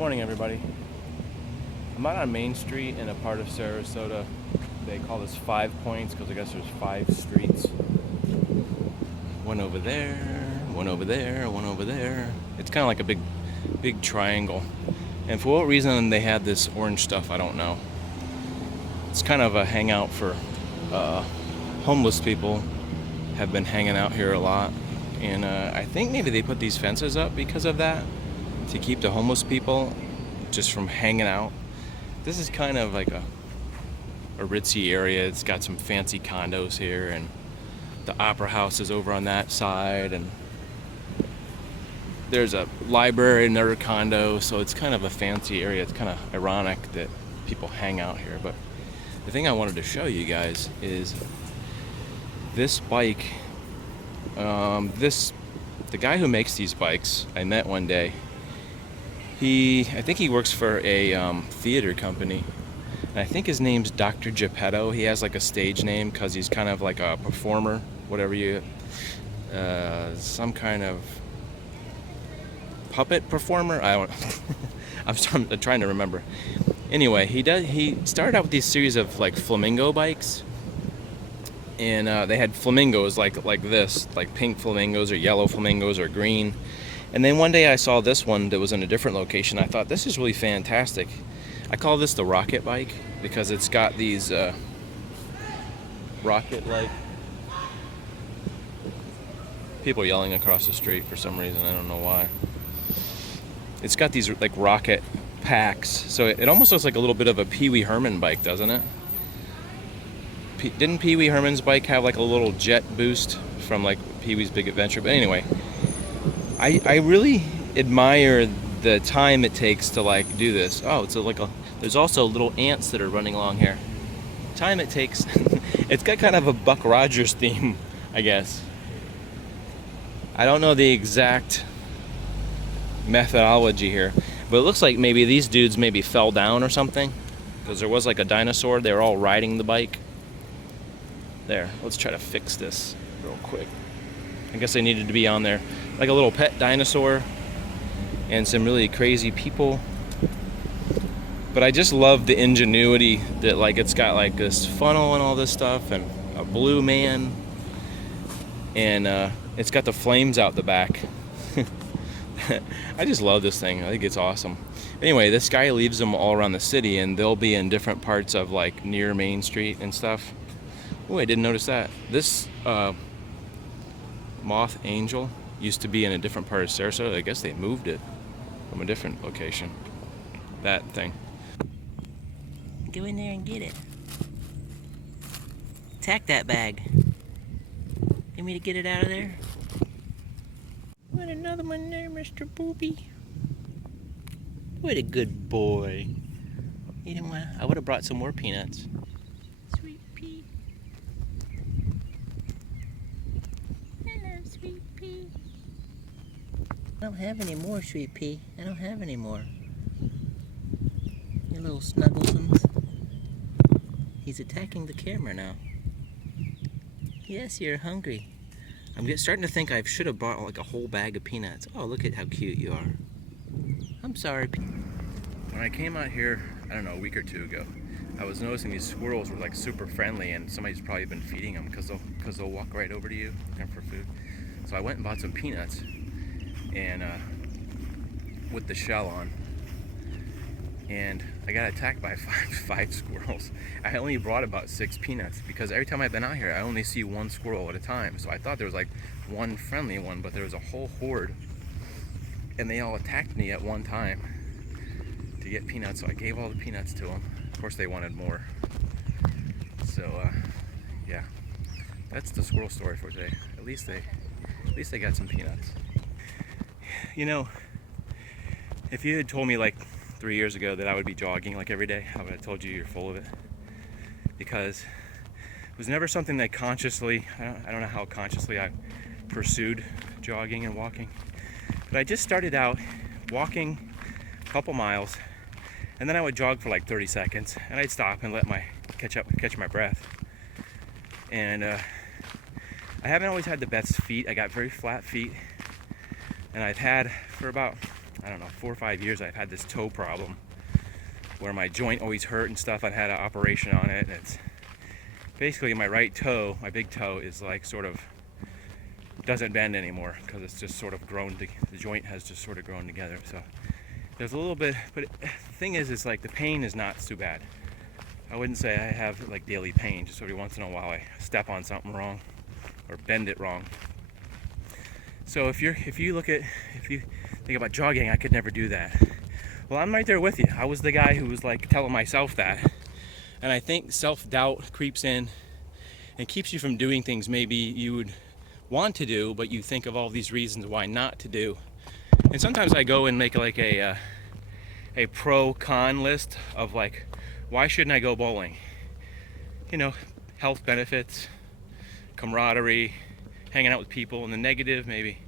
Morning, everybody. I'm out on Main Street in a part of Sarasota. They call this 5 points because I guess there's 5 streets. One over there, one over there, one over there. It's kind of like a big triangle. And for what reason they have this orange stuff, I don't know. It's kind of a hangout for homeless people. Have been hanging out here a lot. And I think maybe they put these fences up because of that, to keep the homeless people just from hanging out. This is kind of like a ritzy area. It's got some fancy condos here, and the opera house is over on that side, and there's a library in another condo, so it's kind of a fancy area. It's kind of ironic that people hang out here. But the thing I wanted to show you guys is this bike. The guy who makes these bikes, I met one day. I think he works for a theater company, and I think his name's Dr. Geppetto. He has like a stage name because he's kind of like a performer, some kind of puppet performer. I don't. I'm trying to remember. Anyway, he started out with these series of like flamingo bikes, and they had flamingos like this, like pink flamingos or yellow flamingos or green. And then one day I saw this one that was in a different location. I thought, this is really fantastic. I call this the rocket bike because it's got these rocket-like people yelling across the street for some reason. I don't know why. It's got these like rocket packs, so it almost looks like a little bit of a Pee Wee Herman bike, doesn't it? Didn't Pee Wee Herman's bike have like a little jet boost from like Pee Wee's Big Adventure? But anyway, I really admire the time it takes to like do this. Oh, there's also little ants that are running along here. Time it takes. It's got kind of a Buck Rogers theme, I guess. I don't know the exact methodology here, but it looks like maybe these dudes maybe fell down or something, because there was like a dinosaur. They were all riding the bike. There, let's try to fix this real quick. I guess they needed to be on there. Like a little pet dinosaur and some really crazy people. But I just love the ingenuity that like it's got like this funnel and all this stuff and a blue man, and it's got the flames out the back. I just love this thing. I think it's awesome. Anyway, this guy leaves them all around the city, and they'll be in different parts of like near Main Street and stuff. Oh, I didn't notice that. This Moth Angel used to be in a different part of Sarasota. I guess they moved it from a different location. That thing. Go in there and get it. Tack that bag. Need me to get it out of there? What, another one there, Mr. Booby? What a good boy. You didn't want. I would have brought some more peanuts. Sweet pea. Hello, Sweet Pea. I don't have any more, Sweet Pea. I don't have any more. You little snugglesons. He's attacking the camera now. Yes, you're hungry. I'm starting to think I should have brought like a whole bag of peanuts. Oh, look at how cute you are. I'm sorry. When I came out here, I don't know, a week or two ago, I was noticing these squirrels were like super friendly, and somebody's probably been feeding them because they'll walk right over to you looking for food. So I went and bought some peanuts, and with the shell on, and I got attacked by five squirrels. I only brought about 6 peanuts because every time I've been out here, I only see one squirrel at a time. So I thought there was like one friendly one, but there was a whole horde, and they all attacked me at one time to get peanuts. So I gave all the peanuts to them. Of course, they wanted more. So yeah, that's the squirrel story for today. At least they got some peanuts. You know, if you had told me like 3 years ago that I would be jogging like every day, I would have told you you're full of it, because it was never something that consciously, I don't know how consciously I pursued jogging and walking, but I just started out walking a couple miles, and then I would jog for like 30 seconds, and I'd stop and catch my breath. And I haven't always had the best feet. I got very flat feet, and I've had for about I don't know, 4 or 5 years I've had this toe problem where my joint always hurt and stuff. I've had an operation on it, and it's basically my right toe, my big toe, is like sort of doesn't bend anymore because it's just sort of grown, the joint has just sort of grown together. So there's a little bit, but the thing is, it's like the pain is not too bad. I wouldn't say I have like daily pain, just every once in a while I step on something wrong or bend it wrong. So if you think about jogging, I could never do that. Well, I'm right there with you. I was the guy who was like telling myself that. And I think self-doubt creeps in and keeps you from doing things maybe you would want to do, but you think of all these reasons why not to do. And sometimes I go and make like a pro-con list of like, why shouldn't I go bowling? You know, health benefits, camaraderie, hanging out with people. And the negative, maybe,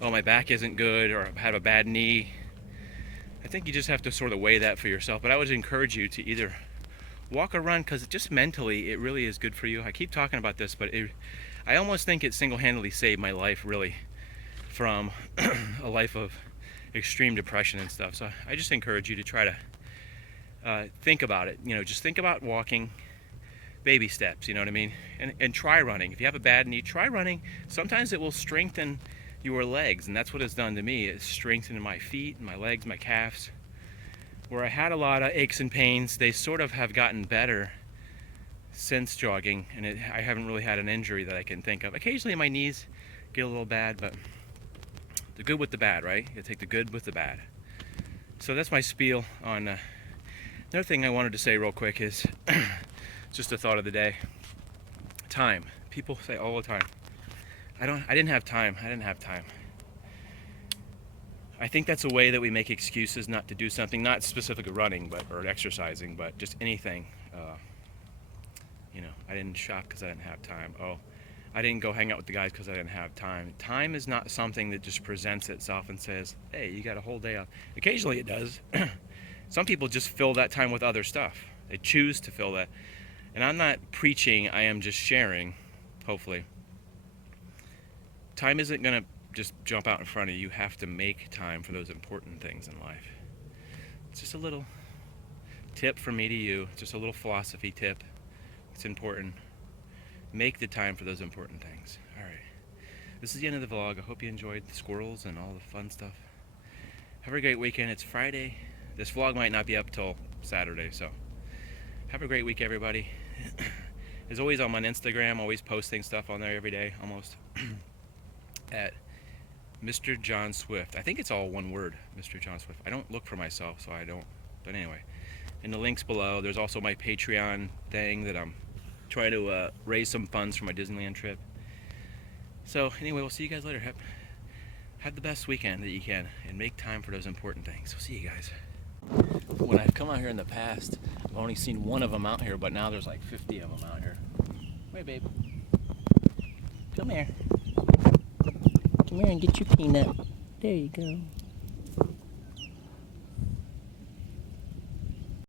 oh, my back isn't good, or I have a bad knee. I think you just have to sort of weigh that for yourself. But I would encourage you to either walk or run, because just mentally it really is good for you. I keep talking about this, but I almost think it single-handedly saved my life, really, from a life of extreme depression and stuff. So I just encourage you to try to think about it. You know, just think about walking, baby steps, you know what I mean? And try running. If you have a bad knee, try running. Sometimes it will strengthen your legs, and that's what it's done to me. It's strengthened my feet, my legs, my calves. Where I had a lot of aches and pains, they sort of have gotten better since jogging, and I haven't really had an injury that I can think of. Occasionally my knees get a little bad, but the good with the bad, right? You take the good with the bad. So that's my spiel on another thing I wanted to say real quick is just a thought of the day. Time. People say all the time, I didn't have time. I think that's a way that we make excuses not to do something, not specifically running, or exercising, but just anything. You know, I didn't shop because I didn't have time. Oh, I didn't go hang out with the guys because I didn't have time. Time is not something that just presents itself and says, hey, you got a whole day off. Occasionally it does. Some people just fill that time with other stuff. They choose to fill that. And I'm not preaching, I am just sharing, hopefully. Time isn't going to just jump out in front of you. You have to make time for those important things in life. It's just a little tip from me to you, just a little philosophy tip. It's important. Make the time for those important things. All right. This is the end of the vlog. I hope you enjoyed the squirrels and all the fun stuff. Have a great weekend. It's Friday. This vlog might not be up till Saturday, so have a great week, everybody. As always, I'm on Instagram, always posting stuff on there every day, almost, at Mr. John Swift. I think it's all one word, Mr. John Swift. I don't look for myself, so I don't. But anyway, in the links below, there's also my Patreon thing that I'm trying to raise some funds for my Disneyland trip. So anyway, we'll see you guys later. Have the best weekend that you can, and make time for those important things. We'll see you guys. When I've come out here in the past, I've only seen one of them out here, but now there's like 50 of them out here. Wait, babe. Come here. Come here and get your peanut. There you go.